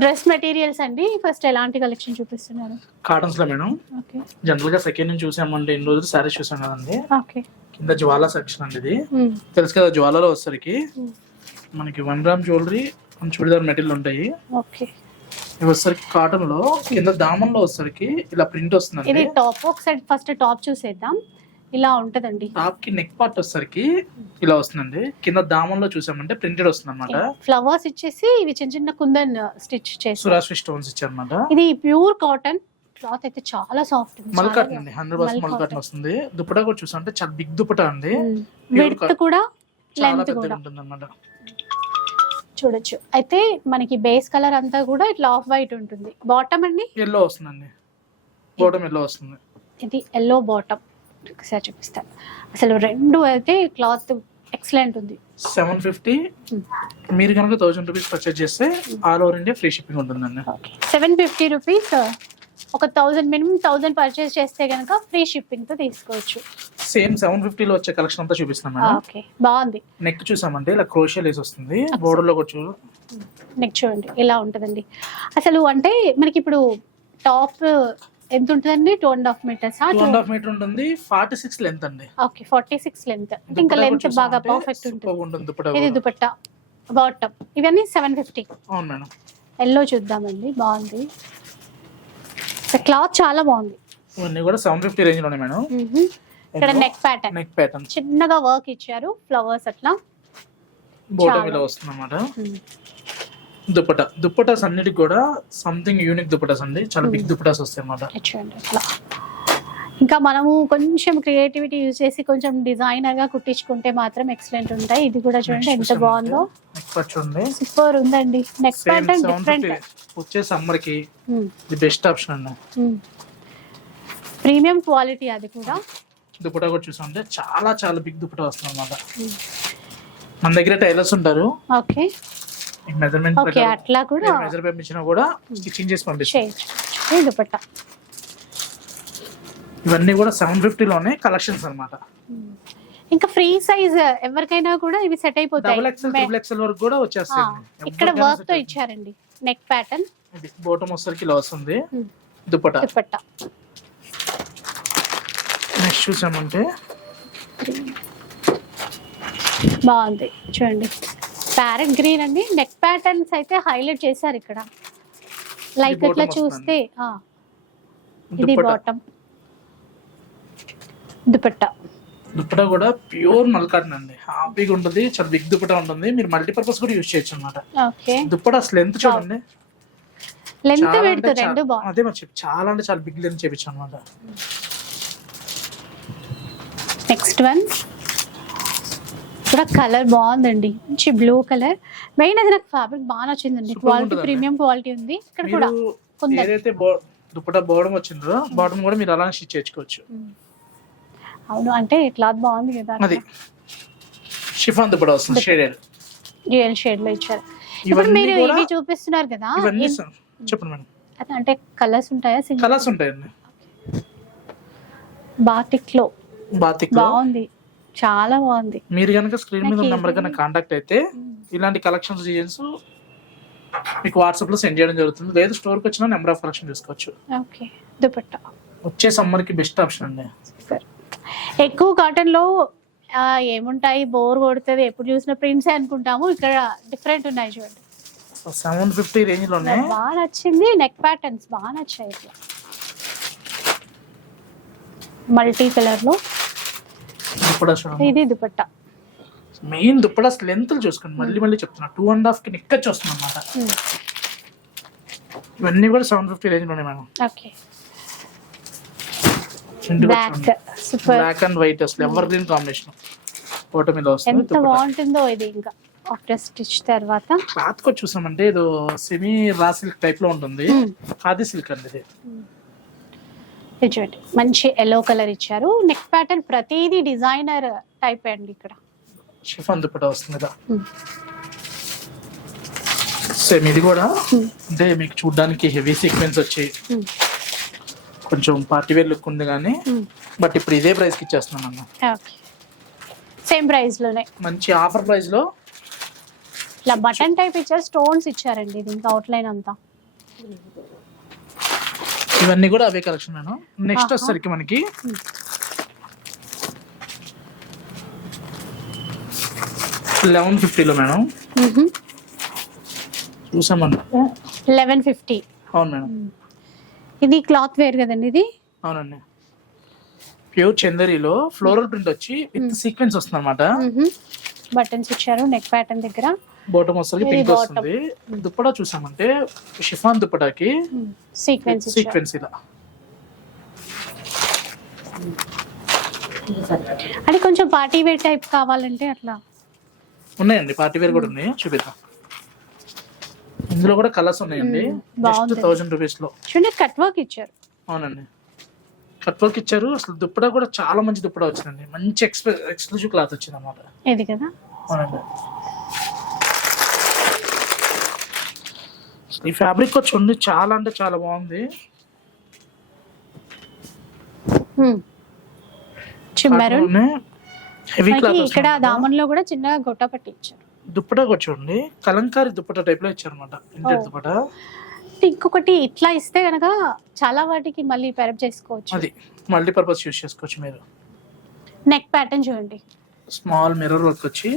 Dress materials అండి. First ఎలాంటి collection చూపిస్తున్నారు? కాటన్స్లో మేడం. ఓకే. జనరల్గా సెకండ్ నుంచి చూసామంటే ఎన్ని రోజులు సారీస్ చూసాం కదండి. ఓకే. కింద జ్వాలా సెక్షన్ అండి ఇది. తెలుసు కదా జ్వాలలో వచ్చేసరికి. మనకి one gram jewellery churidar material ఉంటాయి. ఓకే. ఇవి వచ్చేసరికి కాటన్లో కింద దామంలో వచ్చేసరికి ఇలా ప్రింట్ ఇది వస్తుందండి టాప్ ఒకసారి ఫస్ట్ టాప్ చూసేద్దాం. ఇలా ఉంటదండి. టాప్కి నెక్ పార్ట్ వచ్చేసరికి ఇలా వస్తుందండి. కింద దామంలో చూసామంటే ప్రింటెడ్ వస్తుంది అనమాట ఫ్లవర్స్ ఇచ్చేసి ఇవి చిన్న చిన్న కుందన్ స్టిచ్ చేసి సురాశ్రీ స్టోన్స్ ఇచ్చారనమాట ఇది ప్యూర్ కాటన్. క్లాత్ అయితే చాలా సాఫ్ట్ మల్కాటన్ అండి. Hundred percent mul cotton. వస్తుంది. దుప్పటా కూడా చూసామంటే చాలా బిగ్ దుప్పటా అండి. విడ్త్. కూడా లెంత్ కూడా. చూడొచ్చు. అయితే మనకి బేస్ కలర్ అంతా కూడా ఇట్లా ఆఫ్ వైట్ ఉంటుంది. బాటమ్ అండి? ఎల్లో వస్తుందండి. బోటం ఎల్లో వస్తుంది. ఇది ఎల్లో బాటమ్ ఒకసారి చూపిస్తాను అసలు రెండు అయితే క్లాత్ ఎక్సలెంట్ ఉంది. Seven fifty. Hmm. మీరు కనుక థౌసండ్ రూపీస్ పర్చేస్ చేస్తే all over India free shipping ఉంటుందండి సెవెన్ ఫిఫ్టీ రూపీస్ ఒక థౌజండ్ మినిమం థౌజండ్ పర్చేస్ చేస్తే కనుక ఫ్రీ షిప్పింగ్తో తీసుకోవచ్చు. సేమ్ సెవెన్ ఫిఫ్టీలో వచ్చే కలెక్షన్ అంతా చూపిస్తున్నాం మేడం. ఓకే బాగుంది. నెక్ చూసామంటే ఇలా క్రోషియా లేస్ వస్తుంది. బోర్డర్లో కూడా చూ నెక్స్ట్ చూడండి ఇలా ఉంటుందండి. అసలు అంటే మనకి ఇప్పుడు టాప్ ఎంత ఉంటుందండి two and half metres two and half metre ఉంటుంది. ఫార్టీ సిక్స్ లెంత్ అండి. ఓకే ఫార్టీ సిక్స్ లెంత్ ఇంకా లెంత్ బాగా పర్ఫెక్ట్ ఉంటుంది. ఇది. దుపట్టా. బాటమ్ ఇవన్నీ సెవెన్ ఫిఫ్టీ అవును మేడం. ఎల్లో చూద్దామండి. బాగుంది. క్లాత్ చాలా బాగుంది. ఇవన్నీ కూడా సెవెన్ ఫిఫ్టీ రేంజ్లోనే మేడం. ఇక్కడ నెక్ ప్యాటర్న్ నెక్ ప్యాటర్న్ చిన్నగా వర్క్ ఇచ్చారు ఫ్లవర్స్ అట్లా. చాలా. ఇలా వస్తుంది అనమాట మ్మ్. దుప్పట. దుప్పటాస్ అన్నిటికి కూడా సంథింగ్ యూనిక్ దుప్పటాస్ అండి. చాలా బిగ్ Hmm. దుప్పటాస్ వస్తాయి అట్లా. ఇంకా మనము కొంచెం క్రియేటివిటీ యూజ్ చేసి కొంచెం డిజైనర్గా కుట్టించుకుంటే మాత్రం ఎక్సలెంట్ ఉంటాయి. ఇది కూడా చూడండి ఎంత బాగుందో. సూపర్ ఉందండి. నెక్ సేమ్ ప్యాటర్న్ డిఫరెంట్ వచ్చే సమ్మర్కి ఇది బెస్ట్ ఆప్షన్ అండి. ప్రీమియం క్వాలిటీ అది కూడా. దుప్పటా కూడా చూసామంటే చాలా చాలా బిగ్ దుప్పటా వస్తుంది అనమాట మన దగ్గర టైలర్స్ ఉంటారు. ఓకే మెజర్మెంట్ ఓకే అట్లా కూడా మెజర్ పంపించినా కూడా స్టిచ్చింగ్ చేసి పంపిస్తాం దుపట్టా ఇవన్నీ కూడా సెవెన్ ఫిఫ్టీలోనే కలెక్షన్స్ అనమాట ఇంకా ఫ్రీ సైజ్ ఎవరికైనా కూడా ఇవి సెట్ డబుల్ అయిపోతాయి ఎక్స్ఎల్ ట్రిపుల్ ఎక్స్ఎల్ వరకు కూడా వచ్చేస్తాయి. ఇక్కడ వర్క్తో ఇచ్చారండి నెక్ ప్యాటర్న్ బోటం వచ్చేసరికి ఇలా వస్తుంది దుప్పటా. దుపట్టా నెక్స్ట్ చూసామంటే. బాగుంది చూడండి. ప్యారెట్ గ్రీన్ అండి. నెక్ ప్యాటర్న్స్ అయితే హైలైట్ చేశారు ఇక్కడ. లైక్ ఇట్లా. చూస్తే ఇది బాటమ్ దుపట్టా. దుప్పటా కూడా ప్యూర్ మల్కాటన్ అండి. హ్యాపీగా ఉంటుంది. చాలా బిగ్ దుప్పటా ఉంటుంది. మీరు మల్టీపర్పస్ కూడా యూజ్ చేయొచ్చు అనమాట ఓకే. దుప్పటా లెంత్ చూడండి. లెంత్ అంటే రెండు అదే మరి చెప్పు. చాలా అంటే చాలా బిగ్ లెంత్ చేపించాను అనమాట నెక్స్ట్ వన్ కూడా కలర్ బాగుందండి. మంచి బ్లూ కలర్ మెయిన్ అది నాకు ఫ్యాబ్రిక్ బాగా నచ్చిందండి. క్వాలిటీ. ప్రీమియం క్వాలిటీ ఉంది. ఇక్కడ కూడా. ఏదైతే దుప్పటా బోర్డం వచ్చిందో బాటమ్ కూడా మీరు అలా స్టిచ్ చేసుకోవచ్చు. అవును అంటే క్లాత్ బాగుంది కదా అది. షిఫాన్ దుప్పటా వస్తుంది షేడెడ్ రియల్ షేడ్లో ఇచ్చారు. ఇప్పుడు మీరు ఇవి చూపిస్తున్నారు కదా చెప్పండి మేడం. అంటే కలర్స్ ఉంటాయా కలర్స్ ఉంటాయండి. బాటిక్లో బాతిక్ బాగుంది. చాలా బాగుంది. మీరు కనుక స్క్రీన్ మీద నెంబర్ కనుక కాంటాక్ట్ అయితే ఇలాంటి కలెక్షన్స్ డిజైన్స్ మీకు వాట్సాప్లో సెండ్ చేయడం జరుగుతుంది. లేదు స్టోర్కి వచ్చిన నెంబర్ ఆఫ్ కలెక్షన్ చూసుకోవచ్చు ఓకే దుపట్టా. వచ్చే సమ్మర్కి బెస్ట్ ఆప్షన్ అండి. ఎక్కువ కాటన్లో ఏముంటాయి? బోర్ కొడుతుంది. ఎప్పుడు చూసిన ప్రింట్స్ అనుకుంటాము. ఇక్కడ డిఫరెంట్ ఉన్నాయి చూడండి సెవెన్ ఫిఫ్టీ రేంజ్లోనే నాకు బాగా నచ్చింది. నెక్ ప్యాటర్న్స్ బాగా నచ్చాయి. ఇట్లా. మల్టీ కలర్లో. చూడండి ఇది దుపట్టా. మెయిన్ దుప్పడా లెంత్ చూసుకోండి. మళ్ళీ మళ్ళీ చెప్తున్నా. టూ అండ్ హాఫ్కి నిక్కచ్చి వస్తుంది అనమాట ఇవన్నీ కూడా seven fifty రేంజ్లోనే madam. Okay. Black and white అసలు. ఎవర్ గ్రీన్ కాంబినేషన్ ఫోటో మీద వస్తుంది ఎంత బాగుంటుందో ఇది ఇంకా. ఆఫ్టర్ స్టిచ్ తర్వాత. క్లాత్ కూడా చూసామంటే ఇది సెమీ రా సిల్క్ టైప్లో ఉంటుంది. ఖాదీ సిల్క్ అండి ఇది. చూడండి మంచి ఎల్లో కలర్ ఇచ్చారు. నెక్ ప్యాటర్న్ ప్రతిదీ డిజైనర్ టైప్ అండి ఇక్కడ. షిఫాన్ దుప్పటా వస్తుంది కదా. సేమ్ ఇది కూడా. అంటే మీకు చూడడానికి హెవీ సీక్వెన్స్ వచ్చి. కొంచెం పార్టీ వేర్ లుక్ ఉంది కానీ. బట్ ఇప్పుడు ఇదే ప్రైస్కి ఇచ్చేస్తున్నాను అన్న. సేమ్ ప్రైస్లోనే. మంచి ఆఫర్ ప్రైస్లో ఇట్లా బటన్ టైప్ ఇచ్చారు స్టోన్స్ ఇచ్చారండి ఇది ఇంకా అవుట్లైన్ అంతా. ఇవన్నీ కూడా అవే కలెక్షన్ మేడం నెక్స్ట్. వచ్చేసరికి మనకి. లెవెన్ ఫిఫ్టీలో మేడం. చూసామంటే లెవెన్ ఫిఫ్టీ అవును మేడం. ఇది క్లాత్ వేర్ కదండి ఇది? అవునండి. ప్యూర్ చందరిలో ఫ్లోరల్ ప్రింట్ వచ్చి విత్ సీక్వెన్స్ వస్తుంది అనమాట బటన్స్ ఇచ్చారు నెక్ ప్యాటర్న్ దగ్గర. బాటమ్ ఇది పింక్. వస్తుంది. దుప్పటా చూసామంటే షిఫాన్ దుప్పటాకి సీక్వెన్స్ సీక్వెన్స్ ఇలా. అంటే కొంచెం పార్టీ వేర్ టైప్ కావాలంటే అట్లా. ఉన్నాయండి పార్టీ వేర్ కూడా ఉన్నాయి. చూపిద్దాం. ఇందులో కూడా కలర్స్ ఉన్నాయండి. జస్ట్. థౌజండ్ రూపీస్లో. చూడండి కట్ వర్క్ ఇచ్చారు. అవునండి. కట్ వర్క్ ఇచ్చారు. అసలు దుప్పటా కూడా చాలా మంచి దుప్పటా వచ్చిందండి. మంచి ఎక్స్క్లూజివ్ క్లాత్ వచ్చింది అనమాట ఇది కదా? అవునండి. ఈ ఫ్యాబ్రిక్ వచ్చి ఉంది చాలా అంటే చాలా బాగుంది. ఇక్కడ దామన్లో కూడా చిన్నగా గొట్ట పట్టి ఇచ్చారు. దుప్పటా కూడా చూడండి. కలంకారీ దుప్పటా టైప్లో ఇచ్చారు అనమాట ఇంటర్. దుప్పటా. ఇంకొకటి ఇట్లా ఇస్తే గనక చాలా వాటికి మళ్ళీ పెరప్ చేసుకోవచ్చు. అది మల్టీపర్పస్ యూస్ చేసుకోవచ్చు మీరు. నెక్ ప్యాటర్న్ చూడండి. స్మాల్ మిర్రర్ వర్క్ వచ్చి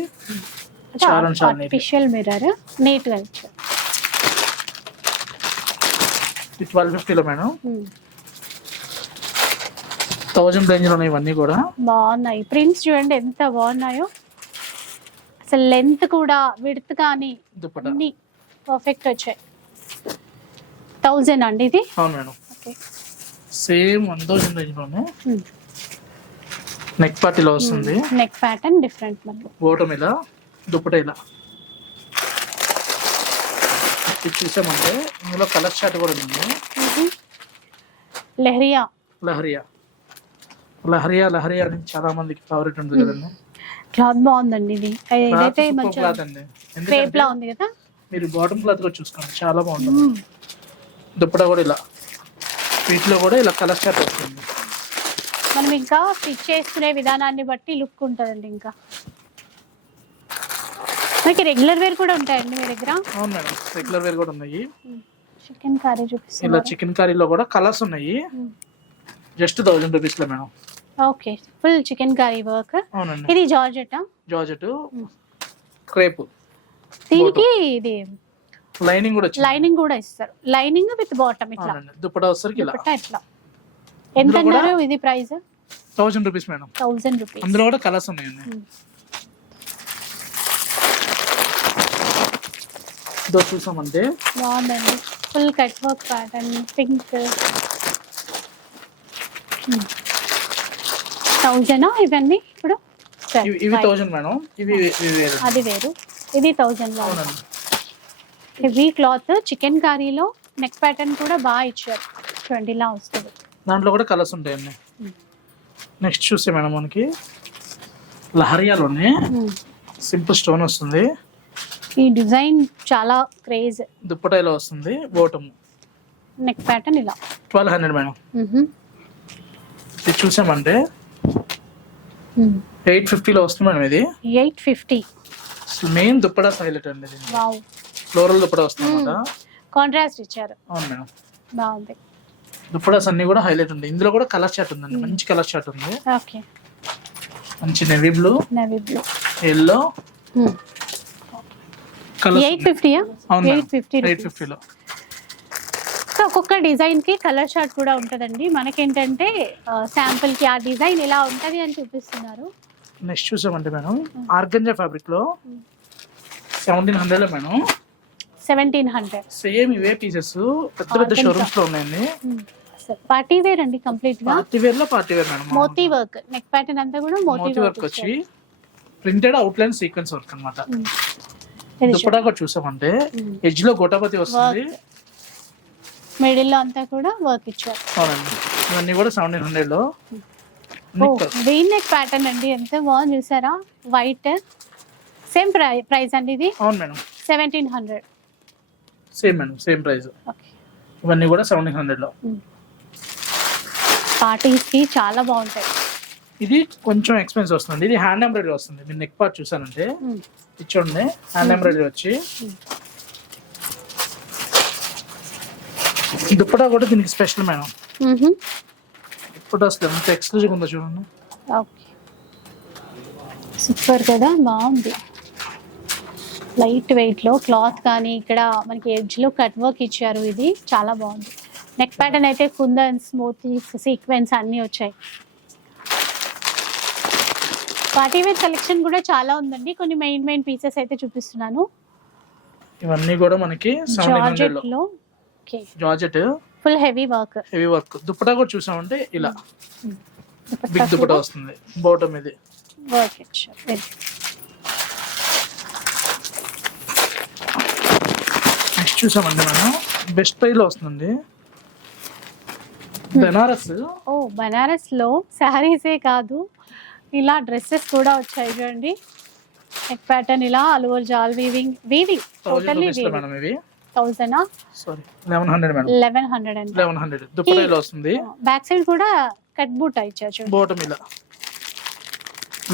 చాలా చాలా. ఆర్టిఫిషియల్ మిర్రర్ నీట్గా ఇచ్చారు. ట్వెల్వ్ ఫిఫ్టీలో మేడం. థౌజండ్ రేంజ్లో ఉన్నాయి ఇవన్నీ కూడా. బాగున్నాయి. ప్రింట్స్ చూడండి ఎంత బాగున్నాయో. అసలు లెంత్ కూడా విడ్త్ కానీ అన్ని పర్ఫెక్ట్ వచ్చాయి. థౌజండ్ అండి ఇది? అవును madam. Okay. Same one thousand రేంజ్లోనే. Neck పార్టీలో వస్తుంది. నెక్ ప్యాటర్న్ డిఫరెంట్ ఓటం ఇలా దుప్పట ఇలా. ఇది చూసామంటే ఇందులో కలర్ షార్ట్ కూడా ఉంది. లెహరియా. లహరియా. లహరియా లహరియా అని చాలా మందికి ఫేవరెట్ ఉంటుంది కదండి. క్లాత్ బాగుందండి ఇది. ఏదైతే మంచి క్లాత్ అండి. క్రేప్ లా ఉంది కదా? మీరు బాటమ్ క్లాత్ కూడా చూసుకోండి చాలా బాగుంటుంది. దుప్పట కూడా ఇలా. వీటిలో కూడా ఇలా కలర్ షార్ట్ వస్తుంది. మనం ఇంకా స్టిచ్ చేసుకునే విధానాన్ని బట్టి లుక్ ఉంటుందండి ఇంకా. మనకి రెగ్యులర్ వేర్ కూడా ఉంటాయండి మీ దగ్గర? అవును మేడం రెగ్యులర్ వేర్ కూడా ఉన్నాయి. చికెన్ కర్రీ ఇలా చూపిస్తున్నారు చికెన్ కర్రీలో కూడా కలర్స్ ఉన్నాయి. జస్ట్ థౌజండ్ రూపీస్లో madam. Okay full chicken curry work. అవునండి. ఇది జార్జెట్? Georgette crepe. దీనికి ఇది లైనింగ్ కూడా లైనింగ్ కూడా ఇస్తారు. లైనింగ్ విత్ బాటమ్ ఇట్లా. దుప్పటా వచ్చరికి ఇలా. ఇట్లా. ఎంత అన్నారు ఇది price? Thousand rupees madam. Thousand rupees. అందులో కూడా కలర్స్ ఉన్నాయండి. ఇదో చూసామంటే బాగుందండి full cut work pattern pink thousand ఇవన్నీ ఇప్పుడు? ఇవి-. Thousand madam. ఇవి అది వేరు. ఇది థౌజండ్ హెవీ క్లాత్ చికెన్ కర్రీలో నెక్ ప్యాటర్న్ కూడా బాగా ఇచ్చారు. చూడండి ఇలా వస్తుంది. దాంట్లో కూడా కలర్స్ ఉంటాయండి. నెక్స్ట్ చూస్తే మేడం మనకి లహరియాలోనే Hmm. సింపుల్ స్టోన్ వస్తుంది. ఈ డిజైన్ చాలా క్రేజ్. దుప్పటా ఇలా వస్తుంది బోటమ్ నెక్ ప్యాటర్న్ ఇలా. ట్వెల్వ్ హండ్రెడ్ మేడం ఇది చూసామంటే ఎయిట్ ఫిఫ్టీలో వస్తుంది మేడం ఇది. Eight fifty. Main dupatta highlight అండి ఇది. వావ్. ఫ్లోరల్ దుప్పటా వస్తుంది అనమాట కాంట్రాస్ట్ ఇచ్చారు. అవును మేడం బాగుంది. దుప్పటాస్ అన్ని కూడా హైలైట్ ఉంది. ఇందులో కూడా కలర్ షార్ట్ ఉందండి. మంచి కలర్ షార్ట్ ఉంది. ఓకే. మంచి navy blue navy blue yellow eight ఫిఫ్టీయా? Eight fifty eight ఫిఫ్టీలో. ఒక్కొక్క డిజైన్కి కలర్ షార్ట్ కూడా ఉంటుందండి. మనకేంటంటే శాంపుల్కి ఆ డిజైన్ ఇలా ఉంటది అని చూపిస్తున్నారు. నెక్స్ట్ చూసామంటే మేడం. ఆర్గంజా ఫ్యాబ్రిక్లో seventeen hundred madam. Seventeen hundred. Same ఇవే పీసెస్. పెద్ద పెద్ద. షోరూమ్స్లో ఉన్నాయండి. పార్టీ వేర్ అండి కంప్లీట్గా party వేర్లో party wear madam. Moti work. Neck pattern అంతా కూడా మోతీ వర్క్ వచ్చి printed out line sequence work అనమాట దుప్పటా కూడా చూసామంటే ఎడ్జ్లో గోటాపతి వస్తుంది. మిడిల్లో అంతా కూడా వర్క్ ఇచ్చారు. అవునండి. ఇవన్నీ కూడా సెవెంటీన్ హండ్రెడ్లో. వీ నెక్ ప్యాటర్న్ అండి. ఎంత బాగుంది చూసారా? వైట్ సేమ్ ప్రై ప్రైస్ అండి ఇది? అవును madam. Seventeen hundred same madam same price ఇవన్నీ కూడా సెవెంటీన్ హండ్రెడ్లో. పార్టీస్కి చాలా బాగుంటాయి. ఇది కొంచెం ఎక్స్పెన్స్ వస్తుంది. ఇది హ్యాండ్ ఎంబ్రాయిడరీ వస్తుంది. మీరు నెక్ పార్ట్ చూసానంటే చూడండి హ్యాండ్ ఎంబ్రాయిడరీ వచ్చి. దుప్పటా కూడా దీనికి స్పెషల్ మేడం. దుప్పటా అసలు ఎంత ఎక్స్క్లూజివ్ ఉందో చూడండి. ఓకే. సూపర్ కదా బాగుంది. లైట్ వెయిట్లో క్లాత్ కానీ ఇక్కడ మనకి ఎడ్జ్లో కట్ వర్క్ ఇచ్చారు ఇది. చాలా బాగుంది. నెక్ ప్యాటర్న్ అయితే కుందన్ స్మూత్ సీక్వెన్స్ అన్ని వచ్చాయి. పార్టీ వేర్ కలెక్షన్ కూడా చాలా ఉందండి. కొన్ని మెయిన్ మెయిన్ పీసెస్ అయితే చూపిస్తున్నాను. ఇవన్నీ కూడా మనకి జార్జెట్లో. Georgette full heavy work heavy work dupatta కూడా చూసామంటే ఇలా. బిగ్ దుప్పటా వస్తుంది. బాటమ్ ఇది. వర్క్. నెక్స్ట్ చూసామండి మనం. బెస్ట్ ప్రైస్లో వస్తుంది బెనారస్ ఓ బనారస్లో శారీసే కాదు. ఇలా డ్రెస్సెస్ కూడా వచ్చాయి చూడండి. నెక్ ప్యాటర్న్ ఇలా all over jaal weaving weaving totally ఇవి thousand sorry eleven hundred madam eleven hundred and eleven hundred దుప్పటాలో వస్తుంది. బ్యాక్ సైడ్ కూడా కట్ బూట్ ఇచ్చారు చూడండి. బాటమ్ ఇలా.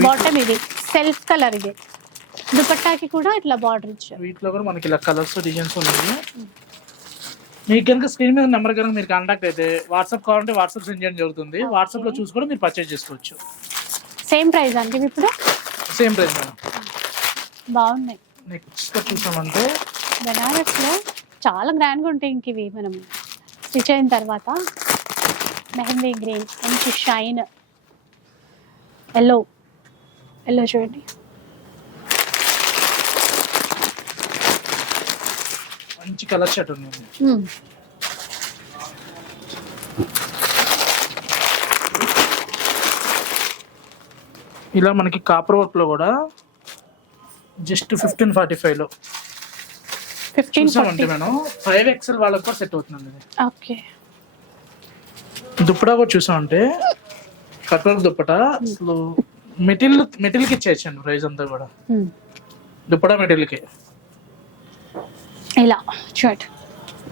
బాటమ్ ఇది. సెల్ఫ్ కలర్ ఇది. దుపట్టాకి కూడా ఇట్లా బార్డర్ ఇచ్చారు. వీటిలో కూడా మనకి ఇలా కలర్స్ డిజైన్స్ ఉన్నాయి. మీకు కనుక స్క్రీన్ మీద నెంబర్ కనుక మీరు కాంటాక్ట్ అయితే వాట్సాప్ కావాలంటే వాట్సాప్ సెండ్ చేయడం జరుగుతుంది. వాట్సాప్లో చూసి కూడా మీరు పర్చేజ్ చేసుకోవచ్చు. సేమ్ ప్రైస్ ఇవి ఇప్పుడు? Same price madam. బాగున్నాయి. నెక్స్ట్ చూసామంటే బెనారస్లో చాలా గ్రాండ్గా ఉంటాయి ఇంక ఇవి మనం స్టిచ్ అయిన తర్వాత. మెహందీ గ్రీన్ మంచి షైన్. ఎల్లో. ఎల్లో చూడండి. మంచి కలర్ షర్ట్ ఉంది. ఇలా మనకి కాపర్ వర్క్లో కూడా జస్ట్ ఫిఫ్టీన్ ఫార్టీ ఫైవ్లో ఫిఫ్టీన్ మేడం ఫైవ్ ఎక్స్ఎల్ వాళ్ళకి కూడా సెట్ అవుతుందండి ఓకే. దుప్పటా కూడా చూసామంటే కట్ వర్క్ దుప్పటా అసలు మెటీరియల్కి ఇచ్చేయచ్చండి ప్రైస్ అంతా కూడా. మ్మ్. దుప్పటా మెటీరియల్కి. ఇలా షర్ట్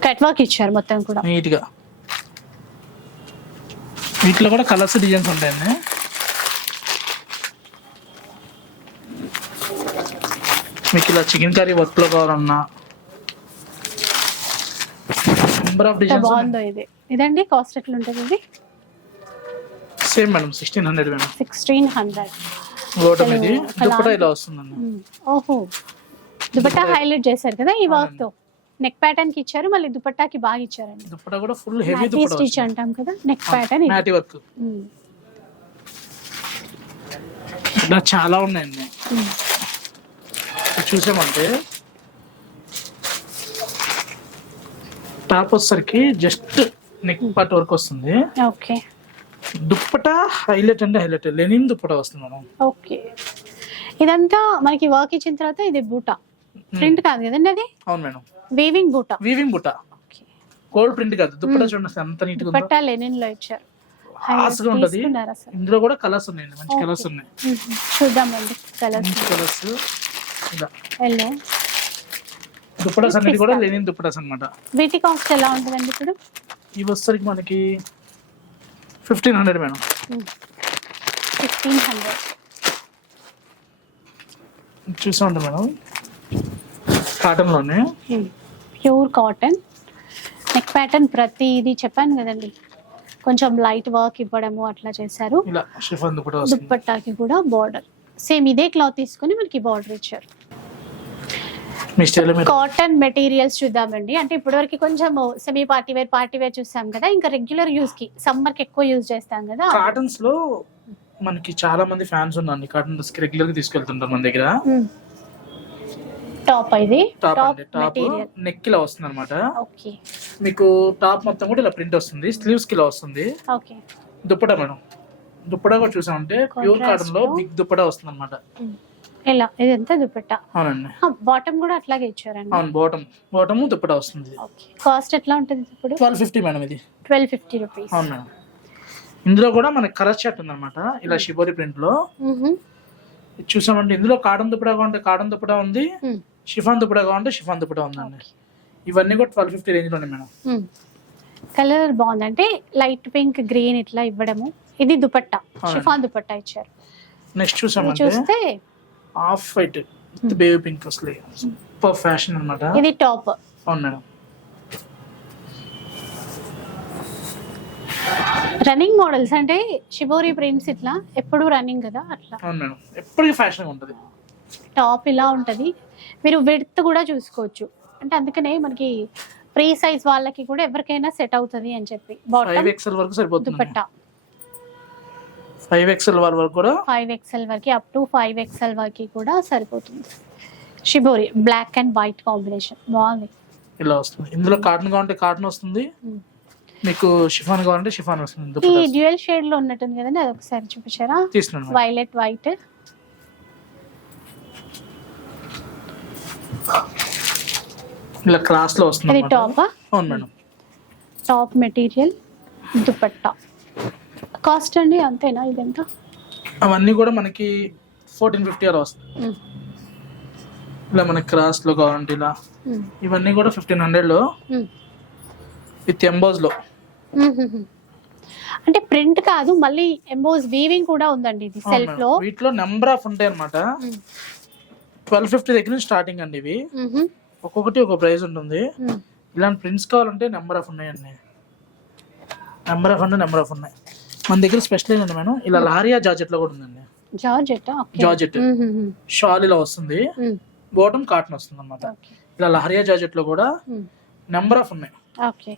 కట్ వర్క్ ఇచ్చారు మొత్తం కూడా. నీట్గా. వీటిలో కూడా కలర్స్ డిజైన్స్ ఉంటాయండి. మీకు ఇలా చికెన్ కర్రీ వర్క్లో కావాలన్నా. నెంబర్ ఆఫ్ డిజైన్స్ బాగుందో ఇది. ఇదండి కాస్ట్ ఎట్లా ఉంటుంది ఇది same madam sixteen hundred madam sixteen hundred గోటం ఇది. దుప్పటా ఇలా వస్తుందండి. ఓహో. దుపట్టా హైలైట్ చేశారు కదా ఈ వర్క్తో నెక్ ప్యాటర్న్కి ఇచ్చారు మళ్ళీ దుపట్టాకి బాగా ఇచ్చారండి. దుప్పటా కూడా ఫుల్ హెవీ దుప్పటా స్టిచ్ అంటాం కదా నెక్ ప్యాటర్న్ మ్యాటి వర్క్ ఇలా చాలా ఉన్నాయండి. చూసామంటే టాప్ వచ్చేసరికి జస్ట్ నెక్ పార్ట్ వరకు వస్తుంది. ఓకే. దుప్పట హైలైట్ అంటే హైలైట్. లెనిన్ దుప్పట వస్తుంది మేడం ఓకే. ఇదంతా మనకి వర్క్ ఇచ్చిన తర్వాత ఇది బూటా. ప్రింట్ కాదు కదండి అది? అవును మేడం. వీవింగ్ బూటా. వీవింగ్ బుట్ట ఓకే. గోల్డ్ ప్రింట్ కాదు. దుప్పట చూడండి ఎంత నీట్గా ఉందో. దుపట్టా లెనిన్లో ఇచ్చారు. Class గా ఉంటది. ఇందులో కూడా కలర్స్ ఉన్నాయండి. మంచి. కలర్స్ ఉన్నాయి. చూద్దామండి. కలర్స్ కలర్స్ ఇలా ఎల్లో దుప్పటాస్ అన్నిటి కూడా లెనిన్ దుప్పటాస్ అన్నమాట. వీటి కాస్ట్ ఎలా ఉంటుందండి ఇప్పుడు? ఇవి వచ్చేసరికి మనకి fifteen hundred madam. Fifteen hundred చూసా ఉంటాం మేడం. కాటన్లోనే ప్యూర్ కాటన్ నెక్ ప్యాటర్న్ ప్రతి ఇది చెప్పాను కదండి. కొంచెం లైట్ వర్క్ ఇవ్వడము అట్లా చేశారు. దుప్పట్టాకి కూడా బార్డర్ సేమ్ ఇదే క్లాత్ తీసుకొని మనకి బార్డర్ ఇచ్చారు. మీ స్టైల్ మీరు కాటన్ మెటీరియల్స్ చూద్దామండి. అంటే ఇప్పటివరకు కొంచెం semi party wear party wear చూస్తాం కదా. ఇంకా రెగ్యులర్ యూస్కి సమ్మర్కి ఎక్కువ యూజ్ చేస్తాం కదా. కాటన్స్లో మనకి చాలా మంది ఫ్యాన్స్ ఉన్నారండి. కాటన్స్కి రెగ్యులర్గా తీసుకెళ్తుంటారు మన దగ్గర. టాప్ ఇది. టాప్ నెక్ ఇలా వస్తుంది అనమాట ఓకే మీకు టాప్ మొత్తం కూడా ఇలా ప్రింట్ వస్తుంది. స్లీవ్స్కి ఇలా వస్తుంది. Okay dupatta madam. దుప్పట కూడా చూసామంటే ప్యూర్ కాటన్లో లో. బిగ్ దుప్పట వస్తుంది అనమాట ఇలా ఇదంతా దుపట్టా? అవునండి. బాటమ్ కూడా అట్లాగే ఇచ్చారండి. అవును బాటమ్ బాటమ్ దుప్పట వస్తుంది. కాస్ట్ ఎట్లా ఉంటుంది ఇప్పుడు? ట్వెల్వ్ ఫిఫ్టీ మేడం ఇది. ట్వెల్వ్ ఫిఫ్టీ రూపీస్ అవును మేడం ఇందులో కూడా మనకి కలర్ షర్ట్ ఉందన్నమాట. ఇలా షిబోరి ప్రింట్లో. ఇది చూసామంటే ఇందులో కాటన్ దుప్పటా కావాలంటే కాటన్ దుప్పటా ఉంది. షిఫాన్ దుప్పటా కావాలంటే షిఫాన్ దుప్పటా ఉందండి. ఇవన్నీ కూడా ట్వెల్వ్ ఫిఫ్టీ రేంజ్లోనే మేడం కలర్ బాగుంది అంటే లైట్ పింక్ గ్రీన్ ఇట్లా ఇవ్వడము. ఇది దుపట్టా. షిఫాన్ దుపట్టా ఇచ్చారు. నెక్స్ట్ చూసామంటే చూస్తే ఆఫ్ వైట్ బేబీ పింక్ అసలు. సూపర్ ఫ్యాషన్ అన్నమాట. ఇది టాప్. అవును మేడం. రన్నింగ్ మోడల్స్ అంటే షిబోరి ప్రింట్స్ ఇట్లా ఎప్పుడు రన్నింగ్ కదా అట్లా. అవును మేడం. ఎప్పటికీ ఫ్యాషన్ ఉంటుంది. టాప్ ఇలా ఉంటది. మీరు విడ్త్ కూడా చూసుకోవచ్చు. అంటే అందుకనే మనకి ఫ్రీ సైజ్ వాళ్ళకి కూడా ఎవరికైనా సెట్ అవుతది అని చెప్పి. బాటమ్ ఎక్స్ఎల్ వరకు సరిపోతుంది. దుపట్టా. ఫైవ్ ఎక్స్ఎల్ వాళ్ళ వరకు కూడా? ఫైవ్ ఎక్స్ఎల్ వరకు అప్ టు ఫైవ్ ఎక్స్ఎల్ వరకు కూడా సరిపోతుంది. Shibori black and white combination. బాగుంది. ఇలా వస్తుంది. ఇందులో కాటన్ కావాలంటే కాటన్ వస్తుంది. మీకు షిఫాన్ కావాలంటే షిఫాన్ వస్తుంది. ఈ డ్యూయల్ షేడ్లో ఉన్నట్టుంది కదండి అది ఒకసారి చూపించారా? తీస్తున్నాను మేడం. Violet white. ఇలా క్లాస్లో వస్తుంది ఇది. టాపా? అవును madam. Top material dupatta. Cost అండి అంతేనా ఇదంతా అవన్నీ కూడా మనకి ఫోర్టీన్ ఫిఫ్టీ అలా వస్తుంది. ఇలా మనకి క్రాస్లో కావాలంటే ఇలా. ఇవన్నీ కూడా ఫిఫ్టీన్ హండ్రెడ్లో. విత్ ఎంబోజ్లో. అంటే ప్రింట్ కాదు మళ్ళీ ఎంబోస్ వీవింగ్ కూడా ఉందండి ఇది సెల్ఫ్. లో వీటిలో నెంబర్ ఆఫ్ ఉంటాయి అనమాట. ట్వెల్వ్ ఫిఫ్టీ దగ్గర నుంచి స్టార్టింగ్ అండి ఇవి. ఒక్కొక్కటి ఒక ప్రైస్ ఉంటుంది. ఇలాంటి ప్రింట్స్ కావాలంటే నెంబర్ ఆఫ్ ఉన్నాయండి నెంబర్ ఆఫ్ అంటే నెంబర్ ఆఫ్ ఉన్నాయి మన దగ్గర స్పెషల్ ఏంటంటే మేడం ఇలా లారియా జార్జెట్లో కూడా ఉందండి. జార్జెట్? జార్జెట్. షాల్ ఇలా వస్తుంది. బాటమ్ కాటన్ వస్తుంది అనమాట ఓకే. ఇలా లహరియా జార్జెట్లో కూడా. నెంబర్ ఆఫ్ ఉన్నాయి. ఓకే.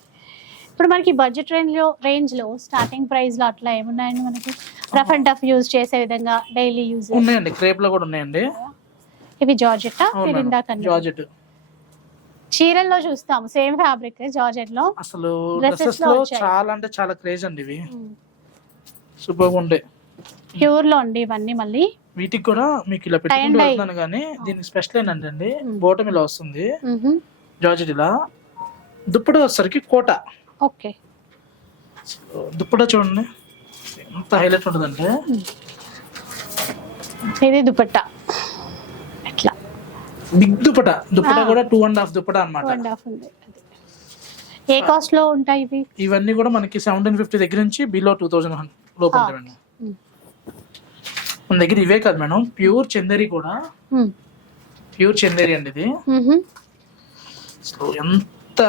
ఇప్పుడు మనకి బడ్జెట్ రేంజ్లో రేంజ్లో స్టార్టింగ్ ప్రైస్లో అట్లా ఏమున్నాయండి మనకి? రఫ్ అండ్ టఫ్ యూజ్ చేసే విధంగా డైలీ యూజ్ ఉన్నాయండి. క్రేప్లో కూడా ఉన్నాయండి. ఇవి జార్జెట్. ఇందాక. జార్జెట్. చీరల్లో చూస్తాము. సేమ్ ఫ్యాబ్రిక్ జార్జెట్లో అసలు డ్రెస్సెస్లో. చాలా అంటే చాలా క్రేజ్ అండి ఇవి. సూపర్ ఉండే ప్యూర్లో అండి ఇవన్నీ మళ్ళీ? వీటికి కూడా మీకు ఇలా పెట్టుకుంటూ. వెళ్తున్నాను కానీ దీనికి స్పెషల్ ఏంటంటే అండి బోటం ఇలా వస్తుంది. జార్జెట్ ఇలా దుప్పట వచ్చేసరికి కోట. ఓకే. దుప్పట చూడండి. ఎంత హైలైట్ ఉంటుందంటే. ఇది దుపట్టా ఎట్లా బిగ్ దుప్పట. దుప్పట. కూడా two and half dupatta two అన్నమాట అండ్ హాఫ్ ఉంది. అది. ఏ కాస్ట్లో ఉంటాయి ఇవి? ఇవన్నీ కూడా మనకి సెవెంటీన్ ఫిఫ్టీ దగ్గర నుంచి బిలో టూ థౌజండ్ లోపు ఆ. ఉంటాయి మేడం. మన దగ్గర ఇవే కాదు మేడం ప్యూర్ చందేరి కూడా. ప్యూర్ చందేరి అండి ఇది. సో ఎంత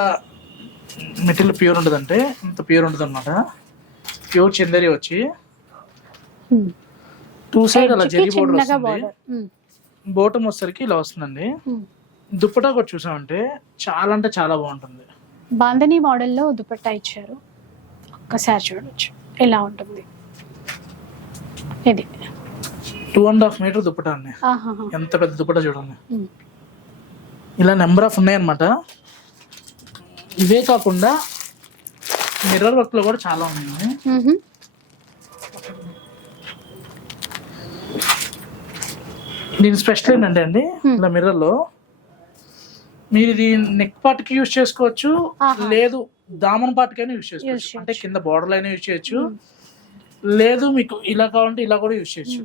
మెటీరియల్ ప్యూర్ ఉంటుందంటే ఎంత ప్యూర్ ఉంటుంది అనమాట ప్యూర్ చందేరి వచ్చి. టూ సైడ్ అలా Edge కి జరీ బోర్డర్ వస్తుంది. బోటం వచ్చేసరికి ఇలా వస్తుందండి. దుప్పటా కూడా చూసామంటే చాలా అంటే చాలా బాగుంటుంది బాంధనీ మోడల్లో దుపట్టా ఇచ్చారు ఒక్కసారి చూడొచ్చు ఎలా ఉంటుంది ఇది two and half metre dupatta అండి. ఎంత పెద్ద దుప్పటా చూడండి. ఇలా నెంబర్ ఆఫ్ ఉన్నాయన్నమాట ఇవే కాకుండా మిర్రర్ వర్క్లో కూడా చాలా ఉన్నాయి. దీని స్పెషల్ ఏంటంటే అండి ఇలా మిర్రర్లో మీరు ఇది నెక్ పార్ట్కి యూజ్ చేసుకోవచ్చు. లేదు దామన్ పార్ట్ కైనా యూజ్ చేసుకోవచ్చు అంటే. కింద బార్డర్ అయినా యూజ్ చేయొచ్చు లేదు మీకు ఇలా కావాలంటే ఇలా కూడా యూజ్ చేయొచ్చు.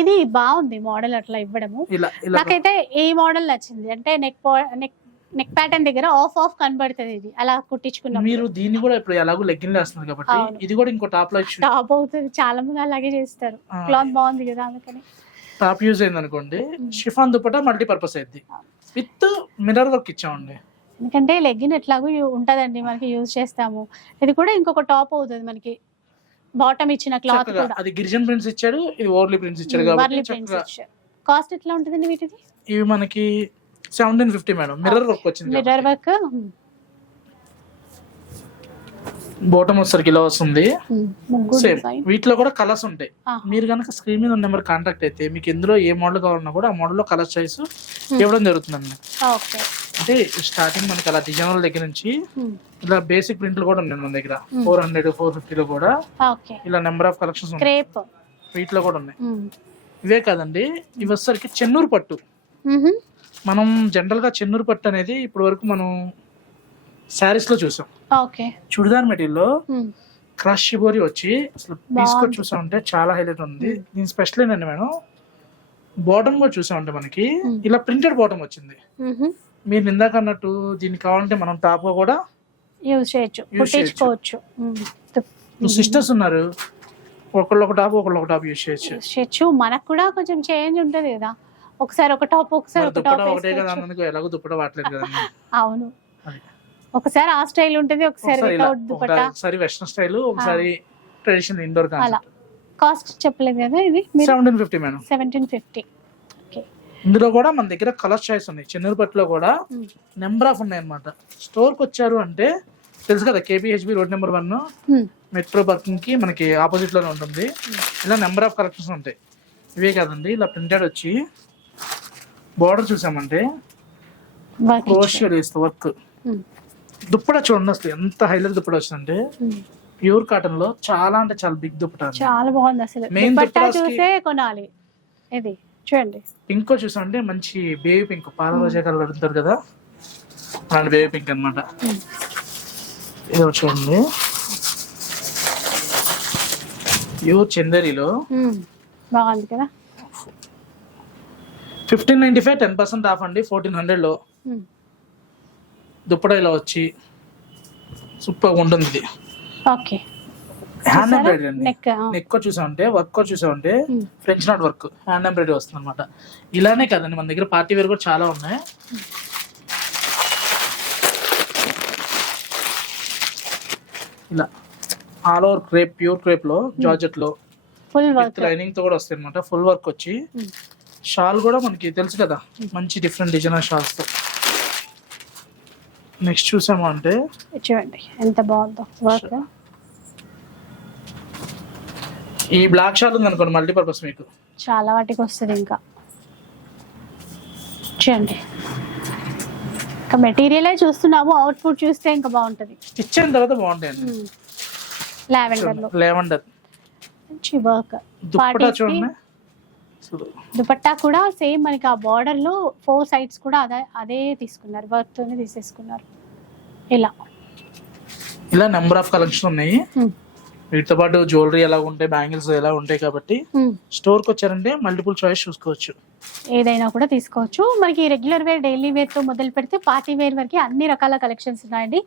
ఇది బాగుంది మోడల్ అట్లా ఇవ్వడము. నాకైతే ఈ మోడల్ నచ్చింది. అంటే నెక్ నెక్ నెక్ ప్యాటర్న్ దగ్గర ఆఫ్ ఆఫ్ కనబడుతుంది ఇది. అలా కుట్టించుకున్నాం మీరు దీన్ని కూడా ఇప్పుడు ఎలాగో లెగ్గిన్ వేస్తున్నారు కాబట్టి. ఇది కూడా ఇంకో టాప్లో టాప్ అవుతుంది. చాలా మంది అలాగే చేస్తారు. క్లాత్ బాగుంది కదా అందుకని. టాప్ యూజ్ అయింది అనుకోండి. షిఫాన్ దుపట్టా మల్టీ పర్పస్ అయింది విత్ మిర్రర్ వర్క్ ఇచ్చామండి. ఎందుకంటే లెగ్గిన్ ఎట్లాగో ఉంటదండి మనకి యూజ్ చేస్తాము. ఇది కూడా ఇంకొక టాప్ అవుతుంది మనకి. బాటమ్ ఇచ్చిన క్లాత్ కూడా. అది గిరిజన్ ప్రింట్స్ ఇచ్చాడు ఇది ఓర్లీ ప్రింట్స్ ఇచ్చాడు కాబట్టి చక్కగా. కాస్ట్ ఎట్లా ఉంటుందండి వీటిది? ఇవి మనకి seventeen fifty madam. Mirror work వచ్చింది మిర్రర్ వర్క్ బోటం వచ్చరికి ఇలా వస్తుంది. సేమ్ డిజైన్ వీటిలో కూడా కలర్స్ ఉంటాయి. మీరు కనుక స్క్రీన్ మీద నెంబర్ కాంటాక్ట్ అయితే మీకు ఎందులో ఏ మోడల్ కావాలన్నా కూడా ఆ మోడల్లో కలర్ చాయిస్ ఇవ్వడం జరుగుతుందండి. అంటే స్టార్టింగ్ మనకి అలా డిజైనర్ దగ్గర నుంచి ఇలా బేసిక్ ప్రింట్లు కూడా ఉన్నాయి మన దగ్గర. ఫోర్ హండ్రెడ్ ఫోర్ ఫిఫ్టీలో కూడా ఇలా నెంబర్ ఆఫ్ కలెక్షన్స్ ఉన్నాయి. వీటిలో కూడా ఉన్నాయి. ఇవే కాదండి. ఇవి వచ్చేసరికి చెన్నూరు పట్టు. మనం జనరల్గా చెన్నూరు పట్టు అనేది ఇప్పటి వరకు మనం శారీస్లో చూసాం. ఓకే. చుడిదార్ మెటీరియల్లో క్రష్ షిబోరి వచ్చి అసలు పీస్ కూడా చూసామంటే చాలా హైలైట్ ఉంది. దీని స్పెషల్ ఏంటంటే మేడం బాటమ్ కూడా చూసామంటే మనకి Hmm. ఇలా ప్రింటెడ్ బాటమ్ వచ్చింది. మీరు ఇందాక అన్నట్టు దీనికి కావాలంటే మనం టాప్ కూడా యూజ్ చేయొచ్చు కుట్టించుకోవచ్చు. సిస్టర్స్ ఉన్నారు ఒకళ్ళు ఒక టాప్ ఒకళ్ళు ఒక టాప్ యూజ్ చేయొచ్చు. చేయొచ్చు. మనకు కూడా కొంచెం చేంజ్ ఉంటది కదా. ఒకసారి ఒక టాప్ ఒకసారి ఒక టాప్ ఒకటే కదా అందుకు ఎలాగో దుప్పట వాడలేదు కదండి. అవును. ఒకసారి ఆ స్టైల్ ఉంటుంది ఒకసారి ఒకసారి ఇలా వితౌట్ దుపట్టా. ఒకసారి వెస్ట్రన్ స్టైల్ ఒకసారి ట్రెడిషనల్ ఇండోర్ అలా. కాస్ట్ చెప్పలేదు కదా ఇది seventeen fifty madam seventeen fifty ఇందులో కూడా మన దగ్గర కలర్ చాయిస్ ఉన్నాయి. చిన్నపట్లో కూడా నెంబర్ ఆఫ్ ఉన్నాయి అనమాట స్టోర్కి వచ్చారు అంటే తెలుసు కదా KPHB road number one metro పార్కింగ్కి మనకి ఆపోజిట్లోనే ఉంటుంది. ఇలా నెంబర్ ఆఫ్ కలెక్షన్స్ ఉంటాయి. ఇవే కాదండి ఇలా ప్రింటెడ్ వచ్చి బార్డర్ చూసామంటే క్రోషియో వర్క్ దుప్పట చూడండి అసలు ఎంత హైలైట్ దుప్పట వచ్చిందంటే ప్యూర్ కాటన్లో చాలా అంటే చాలా బిగ్ దుప్పట చాలా బాగుంది అసలు. దుపట్టా దుప్పటాస్కి- చూసే కొనాలి. ఇది చూడండి. పింక్ చూసామంటే మంచి బేబీ పింక్ పాల రోజా కలర్ అడుగుతారు కదా అలాంటి బేబీ పింక్ అన్నమాట. Hmm. ఇది చూడండి. ప్యూర్ చందేరిలో. బాగుంది కదా. Fifteen ninety five ten percent off అండి ఫోర్టీన్ హండ్రెడ్లో. దుప్పట ఇలా వచ్చి సూపర్ ఉంటుంది ఇది. ఓకే. హ్యాండ్? ఎంబ్రాయిడరీ అండి. నెక్. నెక్ చూసామంటే వర్క్ చూసామంటే. French knot work hand embroidery వస్తుంది అనమాట ఇలానే కదండి మన దగ్గర పార్టీ వేర్ కూడా చాలా ఉన్నాయి. ఇలా ఆల్ ఓవర్ క్రేప్ ప్యూర్ క్రేప్లో జార్జెట్లో ఫుల్ వర్క్ లైనింగ్తో కూడా వస్తాయి అనమాట ఫుల్ వర్క్ వచ్చి మ్మ్. షాల్ కూడా మనకి తెలుసు కదా మంచి డిఫరెంట్ డిజైనర్ షాల్స్తో. నెక్స్ట్ చూసాము అంటే? చూడండి ఎంత బాగుందో వర్క్. ఈ బ్లాక్ షాల్ ఉంది అనుకోండి మల్టీపర్పస్ మీకు. చాలా వాటికి వస్తుంది ఇంకా. చూడండి. ఇంకా మెటీరియలే చూస్తున్నాము అవుట్పుట్ చూస్తే ఇంకా బాగుంటుంది. స్టిచ్ అయిన తర్వాత బాగుంటాయండి. లావెండర్లో లెవెండర్. మంచి వర్క్. దుప్పటా చూడండి. దుపట్టా కూడా సేమ్ మనకి ఆ బార్డర్లో ఫోర్ సైడ్స్ కూడా అదే అదే తీసుకున్నారు. వర్క్ తోనే తీసేసుకున్నారు. ఇలా. ఇలా నెంబర్ ఆఫ్ కలెక్షన్ ఉన్నాయి. Hmm. వీటితో పాటు జ్యువెలరీ ఎలా ఉంటాయి బ్యాంగిల్స్ ఎలా ఉంటాయి కాబట్టి Hmm. స్టోర్కి వచ్చారంటే మల్టిపుల్ చాయిస్ చూసుకోవచ్చు. ఏదైనా కూడా తీసుకోవచ్చు. మనకి రెగ్యులర్ వేర్ డైలీ వేర్తో మొదలు పెడితే పార్టీ వేర్ వరకు అన్ని రకాల కలెక్షన్స్ ఉన్నాయండి.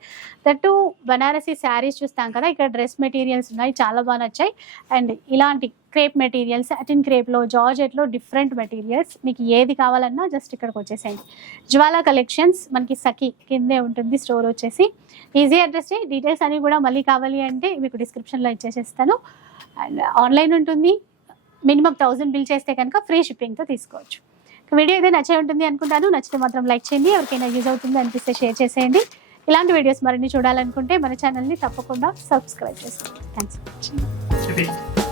దట్టు బనారసీ శారీస్ చూస్తాం కదా ఇక్కడ డ్రెస్ మెటీరియల్స్ ఉన్నాయి చాలా బాగా నచ్చాయి. అండ్ ఇలాంటి క్రేప్ మెటీరియల్స్ అటిన్ క్రేప్లో జార్జెట్లో డిఫరెంట్ మెటీరియల్స్ మీకు ఏది కావాలన్నా జస్ట్ ఇక్కడికి వచ్చేసేయండి. జ్వాలా కలెక్షన్స్ మనకి సఖి కిందే ఉంటుంది స్టోర్ వచ్చేసి. ఈజీ అడ్రస్ డీటెయిల్స్ అన్ని కూడా మళ్ళీ కావాలి అంటే మీకు డిస్క్రిప్షన్లో ఇచ్చేసేస్తాను. అండ్ ఆన్లైన్ ఉంటుంది. మినిమం థౌసండ్ బిల్ చేస్తే కనుక ఫ్రీ షిప్పింగ్తో తీసుకోవచ్చు. వీడియో అయితే నచ్చే ఉంటుంది అనుకుంటాను నచ్చితే మాత్రం లైక్ చేయండి ఎవరికైనా యూజ్ అవుతుంది అనిపిస్తే షేర్ చేసేయండి. ఇలాంటి వీడియోస్ మరిన్ని చూడాలనుకుంటే మన ఛానల్ని తప్పకుండా సబ్స్క్రైబ్ చేసుకోండి. Thanks for watching